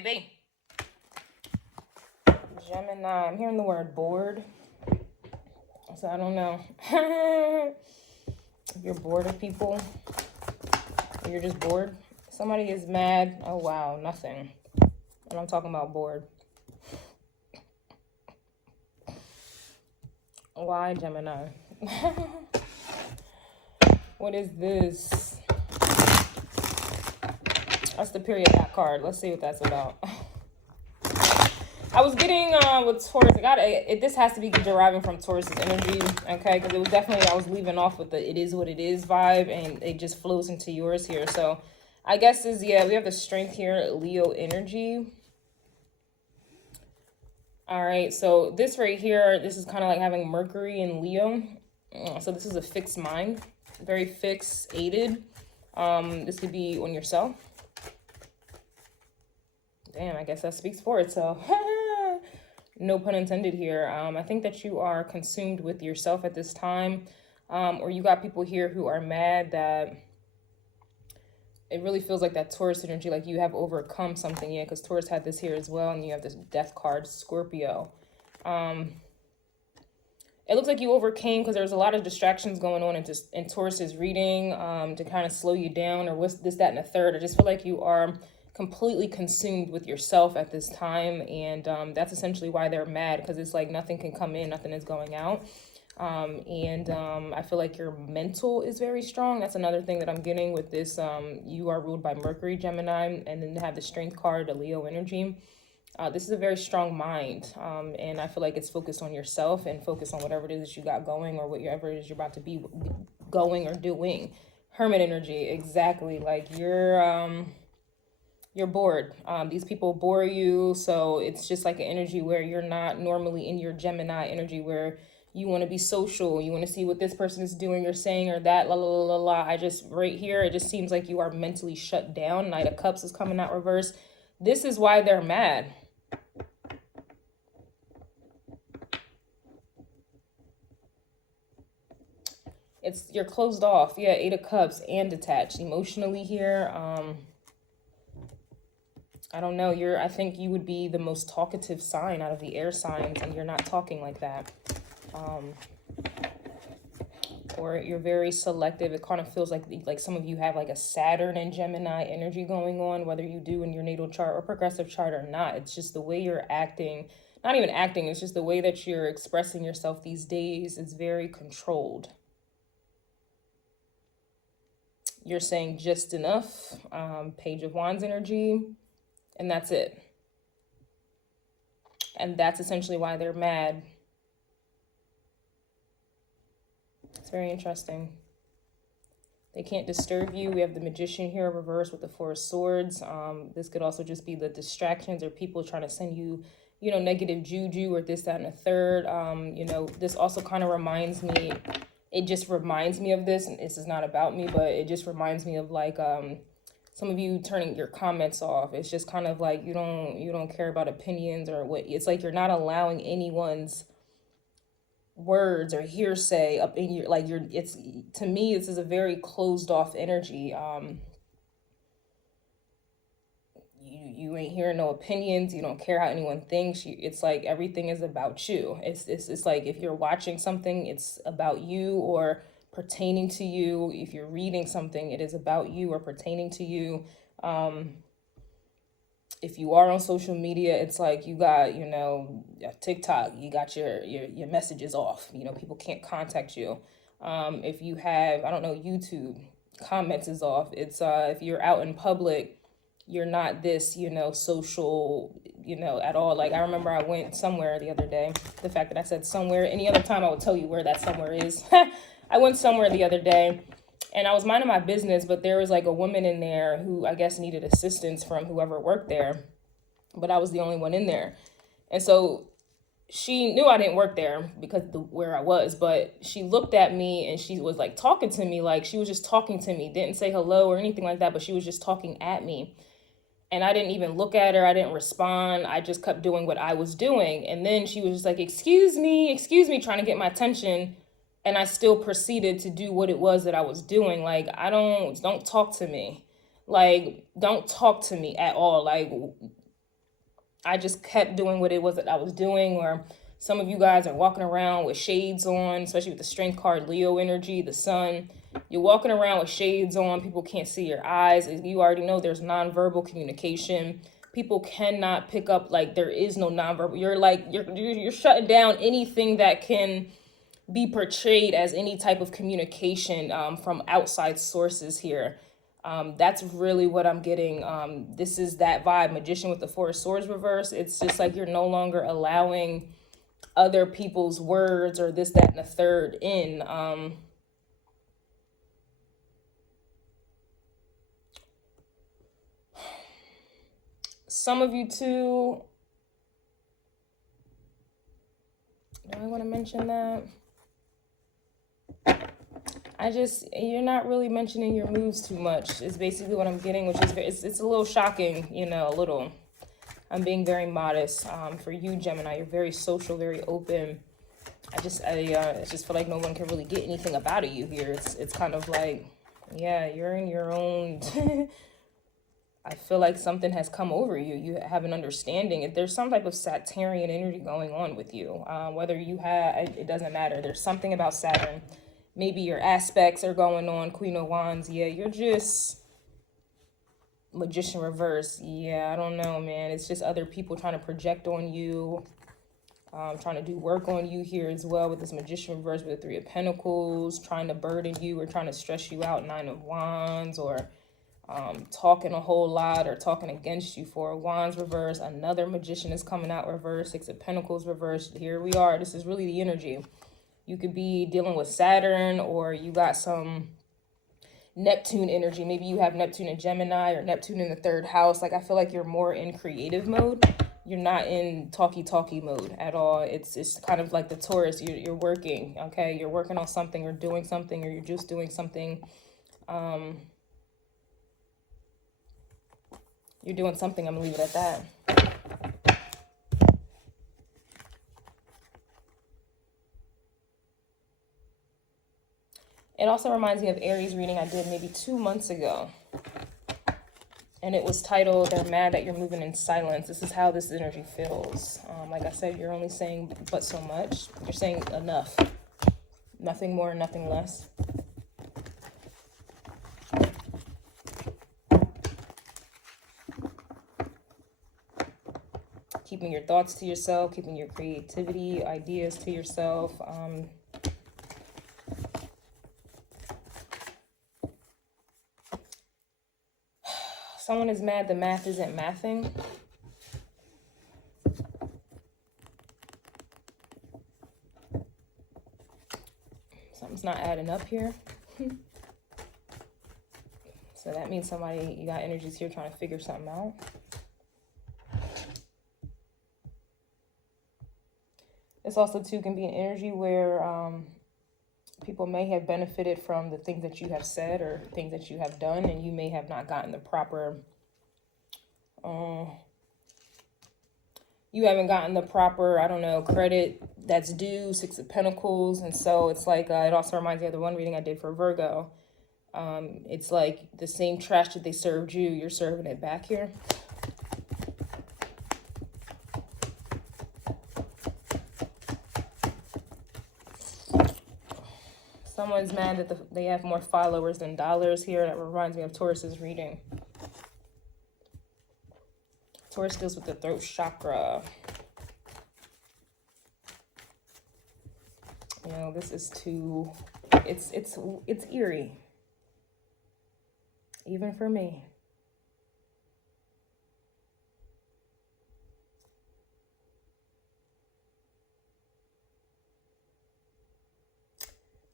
baby. Gemini, I'm hearing the word bored. So I don't know. If you're bored of people, or you're just bored. Somebody is mad. Oh, wow, nothing. And I'm talking about bored. Why, Gemini? What is this? That's the period back card. Let's see what that's about. I was getting with Taurus. This has to be deriving from Taurus's energy, okay? Because it was definitely, I was leaving off with the "it is what it is" vibe, and it just flows into yours here. So I guess we have the strength here, Leo energy. All right, so this right here, this is kind of like having Mercury in Leo. So this is a fixed mind, very fixated. This could be on yourself. Damn, I guess that speaks for itself. No pun intended here. I think that you are consumed with yourself at this time. Or you got people here who are mad that it really feels like that Taurus energy, like you have overcome something. Yeah, because Taurus had this here as well. And you have this death card, Scorpio. It looks like you overcame because there's a lot of distractions going on in Taurus's reading to kind of slow you down, or what's this, that, and a third. I just feel like you are completely consumed with yourself at this time, and that's essentially why they're mad, because it's like nothing can come in, nothing is going out. I feel like your mental is very strong. That's another thing that I'm getting with this. You are ruled by Mercury, Gemini, and then they have the strength card, the Leo energy. This is a very strong mind, and I feel like it's focused on yourself and focused on whatever it is that you got going, or whatever it is you're about to be going or doing. Hermit energy, exactly. Like you're bored. These people bore you, so it's just like an energy where you're not normally in your Gemini energy, where you want to be social, you want to see what this person is doing or saying or that, la la la la. Right here, it just seems like you are mentally shut down. Knight of Cups is coming out reverse. This is why they're mad. You're closed off. Yeah, Eight of Cups and detached emotionally here. I don't know. I think you would be the most talkative sign out of the air signs, and you're not talking like that. Or you're very selective. It kind of feels like some of you have like a Saturn and Gemini energy going on, whether you do in your natal chart or progressive chart or not. It's just the way you're acting. Not even acting. It's just the way that you're expressing yourself these days. It's very controlled. You're saying just enough. Page of Wands energy. And that's it. And that's essentially why they're mad. It's very interesting. They can't disturb you. We have the Magician here reversed with the Four of Swords. This could also just be the distractions or people trying to send you, negative juju or this, that, and a third. This also kind of reminds me, it just reminds me of this, and this is not about me, but it just reminds me of like, some of you turning your comments off. It's just kind of like you don't care about opinions or what. It's like you're not allowing anyone's words or hearsay up in your, like to me, this is a very closed off energy. You ain't hearing no opinions. You don't care how anyone thinks. It's like everything is about you. It's like if you're watching something, it's about you or pertaining to you. If you're reading something, it is about you or pertaining to you. If you are on social media, it's like you got, TikTok, you got your messages off. People can't contact you. If you have, I don't know, YouTube, comments is off. It's if you're out in public, you're not this, social, at all. Like I remember I went somewhere the other day. The fact that I said somewhere, any other time I would tell you where that somewhere is. I went somewhere the other day and I was minding my business, but there was like a woman in there who I guess needed assistance from whoever worked there, but I was the only one in there. And so she knew I didn't work there because where I was, but she looked at me and she was like talking to me, like she was just talking to me, didn't say hello or anything like that, but she was just talking at me. And I didn't even look at her. I didn't respond. I just kept doing what I was doing. And then she was just like, excuse me, trying to get my attention. And I still proceeded to do what it was that I was doing. Like, don't talk to me. Like, don't talk to me at all. Like, I just kept doing what it was that I was doing. Or some of you guys are walking around with shades on, especially with the strength card, Leo energy, the sun. You're walking around with shades on. People can't see your eyes. You already know there's nonverbal communication. People cannot pick up, like, there is no nonverbal. You're like, you're shutting down anything that can be portrayed as any type of communication from outside sources here. That's really what I'm getting. This is that vibe, Magician with the Four of Swords reverse. It's just like you're no longer allowing other people's words or this, that, and the third in. Some of you too, do I want to mention that? You're not really mentioning your moves too much is basically what I'm getting, which is, it's a little shocking, you know, a little. I'm being very modest. For you, Gemini, you're very social, very open. I just feel like no one can really get anything about you here. It's kind of like, yeah, you're in your own. I feel like something has come over you. You have an understanding. There's some type of Saturnian energy going on with you. Whether you have, it doesn't matter. There's something about Saturn. Maybe your aspects are going on. Queen of Wands. Yeah, you're just Magician reverse. Yeah, I don't know, man. It's just other people trying to project on you. Trying to do work on you here as well with this Magician reverse with the Three of Pentacles. Trying to burden you or trying to stress you out. Nine of Wands, or talking a whole lot or talking against you. Four of Wands reverse. Another Magician is coming out reverse. Six of Pentacles reverse. Here we are. This is really the energy. You could be dealing with Saturn, or you got some Neptune energy. Maybe you have Neptune in Gemini or Neptune in the third house. Like, I feel like you're more in creative mode. You're not in talky mode at all. It's kind of like the Taurus. You're working, okay? You're working on something, or doing something, or you're just doing something. You're doing something. I'm gonna leave it at that. It also reminds me of Aries reading I did maybe 2 months ago. And it was titled, They're Mad That You're Moving in Silence. This is how this energy feels. Like I said, you're only saying but so much. You're saying enough. Nothing more, nothing less. Keeping your thoughts to yourself, keeping your creativity, ideas to yourself. Someone is mad the math isn't mathing. Something's not adding up here. So that means somebody, you got energies here trying to figure something out. This also too can be an energy where people may have benefited from the things that you have said or things that you have done, and you may have not gotten the proper, you haven't gotten the proper, I don't know, credit that's due. Six of Pentacles. And so it's like, it also reminds me of the one reading I did for Virgo. It's like the same trash that they served you, you're serving it back here. Someone's mad that they have more followers than dollars here. That reminds me of Taurus's reading. Taurus deals with the throat chakra. You know, this is too, it's eerie. Even for me.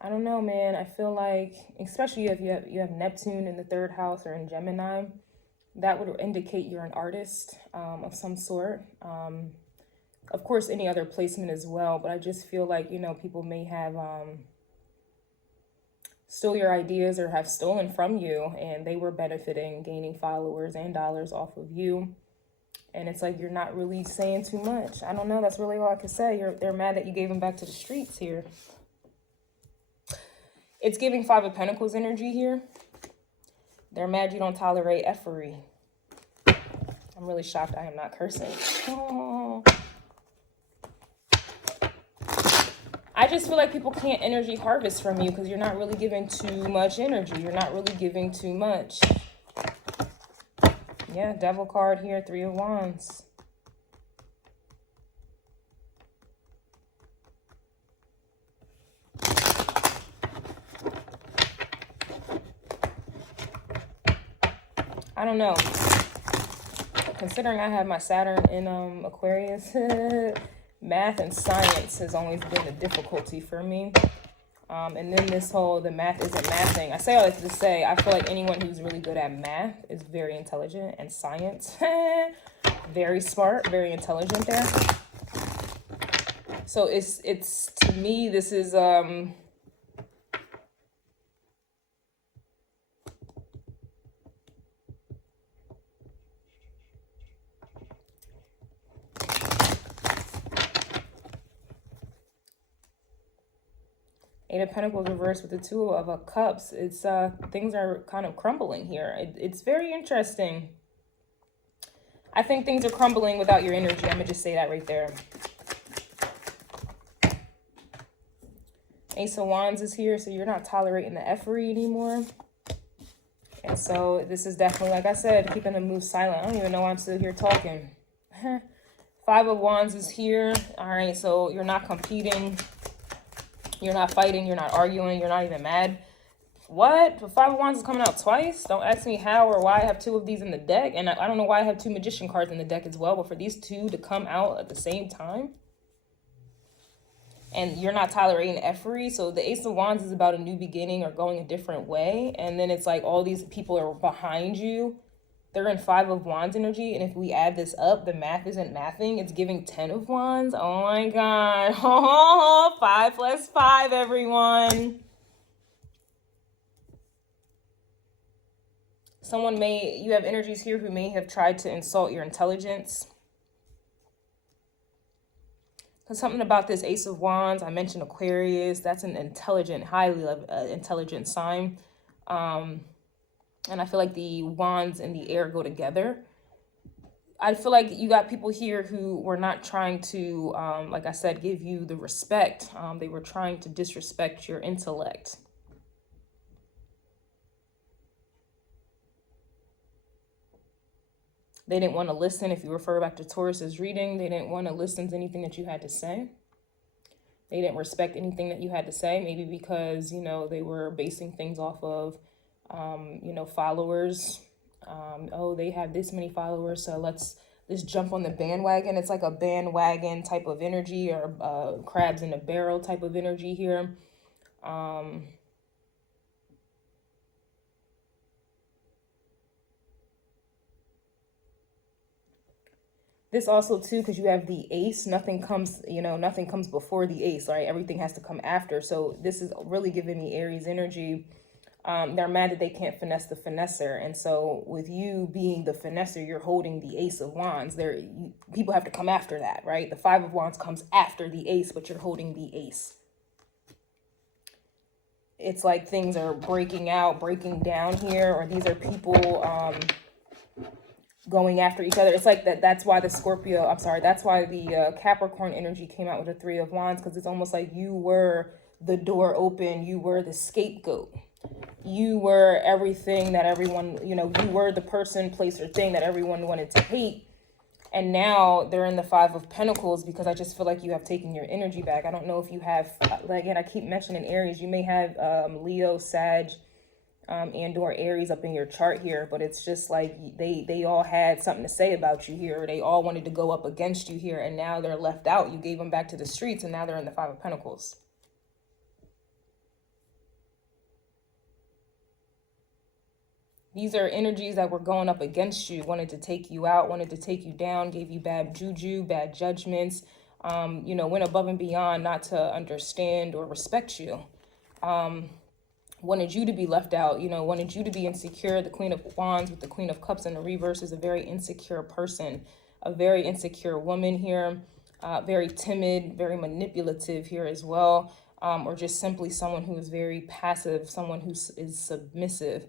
I don't know, man. I feel like, especially if you have Neptune in the third house or in Gemini, that would indicate you're an artist of some sort. Of course, any other placement as well. But I just feel like, you know, people may have stole your ideas or have stolen from you, and they were benefiting, gaining followers and dollars off of you. And it's like you're not really saying too much. I don't know. That's really all I could say. They're mad that you gave them back to the streets here. It's giving Five of Pentacles energy here. They're mad you don't tolerate effery. I'm really shocked I am not cursing. Oh. I just feel like people can't energy harvest from you because you're not really giving too much energy. You're not really giving too much. Yeah, Devil card here, 3 of Wands. I don't know. Considering I have my Saturn in Aquarius, math and science has always been a difficulty for me. And then this whole, the math isn't mathing. I say all that to say, I feel like anyone who's really good at math is very intelligent, and science, very smart, very intelligent there. So it's to me, this is, Eight of Pentacles reversed with the Two of Cups. It's things are kind of crumbling here. It's very interesting. I think things are crumbling without your energy. I'm gonna just say that right there. Ace of Wands is here, so you're not tolerating the effery anymore. And so this is definitely, like I said, keeping the move silent. I don't even know why I'm still here talking. 5 of Wands is here. All right, so you're not competing. You're not fighting, you're not arguing, you're not even mad. What? The 5 of Wands is coming out twice? Don't ask me how or why I have 2 of these in the deck. And I don't know why I have 2 Magician cards in the deck as well. But for these 2 to come out at the same time. And you're not tolerating effery. So the Ace of Wands is about a new beginning or going a different way. And then it's like all these people are behind you. They're in 5 of Wands energy. And if we add this up, the math isn't mathing. It's giving 10 of Wands. Oh my God. Oh, 5 plus 5, everyone. Someone you have energies here who may have tried to insult your intelligence. Because something about this Ace of Wands, I mentioned Aquarius. That's an intelligent, highly intelligent sign. And I feel like the wands and the air go together. I feel like you got people here who were not trying to, like I said, give you the respect. They were trying to disrespect your intellect. They didn't want to listen. If you refer back to Taurus's reading, they didn't want to listen to anything that you had to say. They didn't respect anything that you had to say, maybe because, you know, they were basing things off of you know, followers. Oh, they have this many followers, so let's jump on the bandwagon. It's like a bandwagon type of energy, or crabs in a barrel type of energy here. This also too, because you have the ace, nothing comes, you know, nothing comes before the ace, right? Everything has to come after. So this is really giving me Aries energy. They're mad that they can't finesse the finesser. And so with you being the finesser, you're holding the Ace of Wands. People have to come after that, right? The 5 of Wands comes after the ace, but you're holding the ace. It's like things are breaking out, breaking down here, or these are people going after each other. It's like that's why the Scorpio, I'm sorry, that's why the Capricorn energy came out with the 3 of Wands, because it's almost like you were the door open, you were the scapegoat. You were everything that everyone, you know, you were the person, place, or thing that everyone wanted to hate. And now they're in the 5 of Pentacles, because I just feel like you have taken your energy back. I don't know if you have, again, I keep mentioning Aries. You may have Leo, Sag, and or Aries up in your chart here, but it's just like they all had something to say about you here. They all wanted to go up against you here, and now they're left out. You gave them back to the streets, and now they're in the 5 of Pentacles. These are energies that were going up against you, wanted to take you out, wanted to take you down, gave you bad juju, bad judgments, you know, went above and beyond not to understand or respect you. Wanted you to be left out, you know, wanted you to be insecure. The Queen of Wands with the Queen of Cups in the reverse is a very insecure person, a very insecure woman here, very timid, very manipulative here as well, or just simply someone who is very passive, someone who is submissive.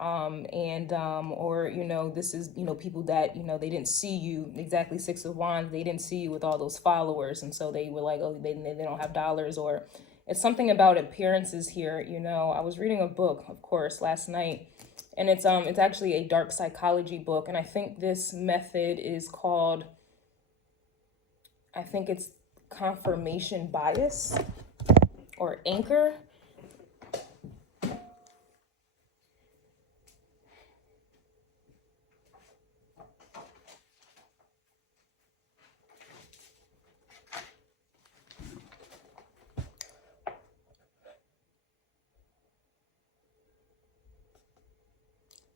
or, you know, this is, you know, people that, you know, they didn't see you exactly, Six of Wands, they didn't see you with all those followers, and so they were like, oh, they don't have dollars, or it's something about appearances here. You know, I was reading a book, of course, last night, and it's actually a dark psychology book, and I think this method is called, I think it's confirmation bias or anchor.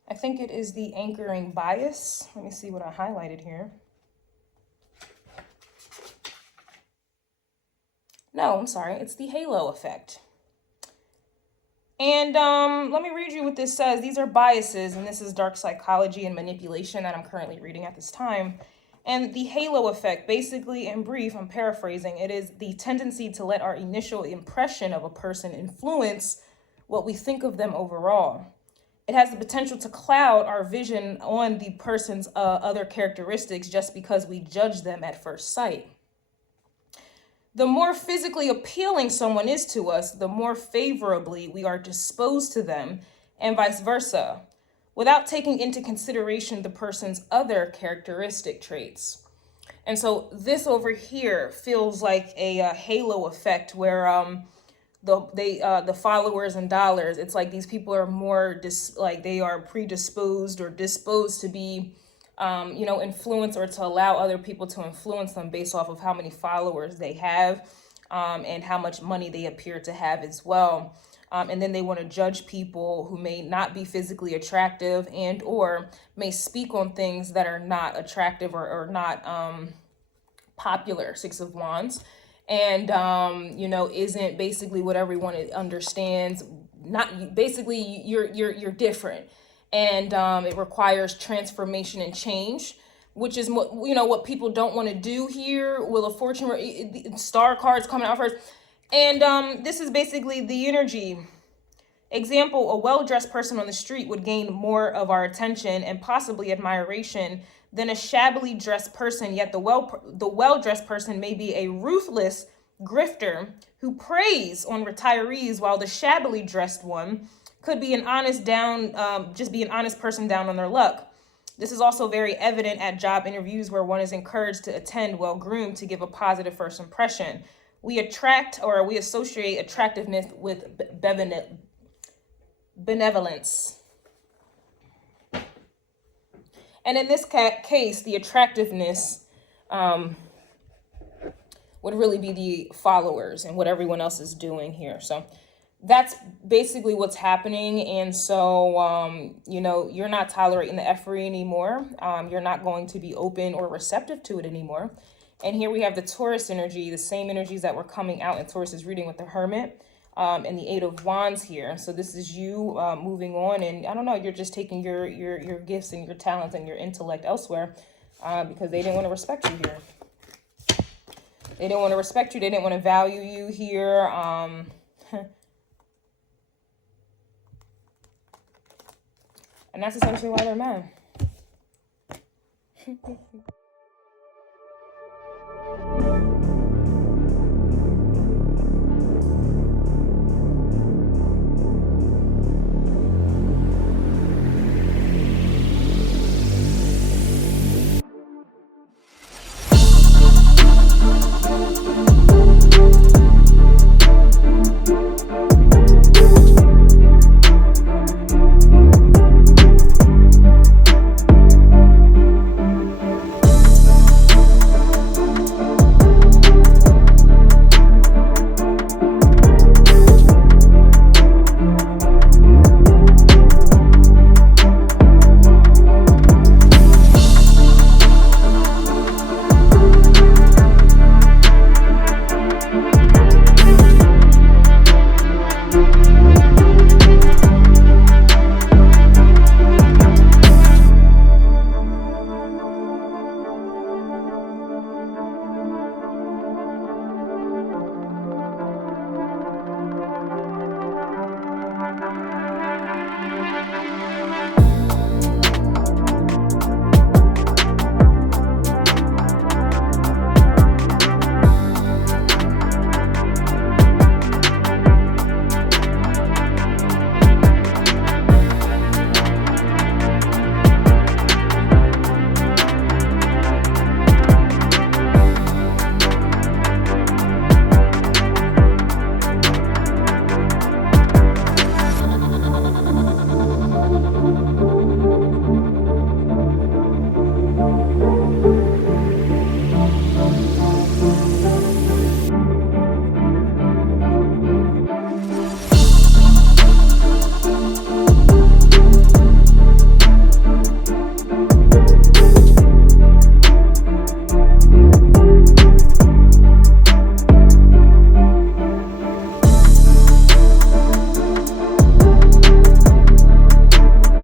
I think it is the anchoring bias. Let me see what I highlighted here. No, I'm sorry. It's the halo effect. And let me read you what this says. These are biases, and this is dark psychology and manipulation that I'm currently reading at this time. And the halo effect, basically, in brief, I'm paraphrasing, it is the tendency to let our initial impression of a person influence what we think of them overall. It has the potential to cloud our vision on the person's other characteristics just because we judge them at first sight. The more physically appealing someone is to us, the more favorably we are disposed to them, and vice versa, without taking into consideration the person's other characteristic traits. And so this over here feels like a halo effect where the followers and dollars, it's like these people are more like they are predisposed or disposed to be you know, influence, or to allow other people to influence them based off of how many followers they have, and how much money they appear to have as well. And then they want to judge people who may not be physically attractive and or may speak on things that are not attractive or not popular, Six of Wands, and you know, isn't basically what everyone understands. Not basically, you're different, and it requires transformation and change, which is what, you know, what people don't want to do here. Wheel of Fortune, star cards coming out first, and this is basically the energy. Example, a well-dressed person on the street would gain more of our attention and possibly admiration than a shabbily dressed person, yet the well-dressed person may be a ruthless grifter who preys on retirees, while the shabbily dressed one could be an honest just be an honest person down on their luck. This is also very evident at job interviews where one is encouraged to attend well-groomed to give a positive first impression. We associate attractiveness with benevolence. And in this case, the attractiveness would really be the followers and what everyone else is doing here. So that's basically what's happening. And so, you know, you're not tolerating the effery anymore. You're not going to be open or receptive to it anymore. And here we have the Taurus energy, the same energies that were coming out in Taurus's reading with the Hermit. And the Eight of Wands here. So this is you moving on, and I don't know, you're just taking your gifts and your talents and your intellect elsewhere because they didn't want to respect you here. They didn't want to respect you. They didn't want to value you here. And that's essentially why they're mad.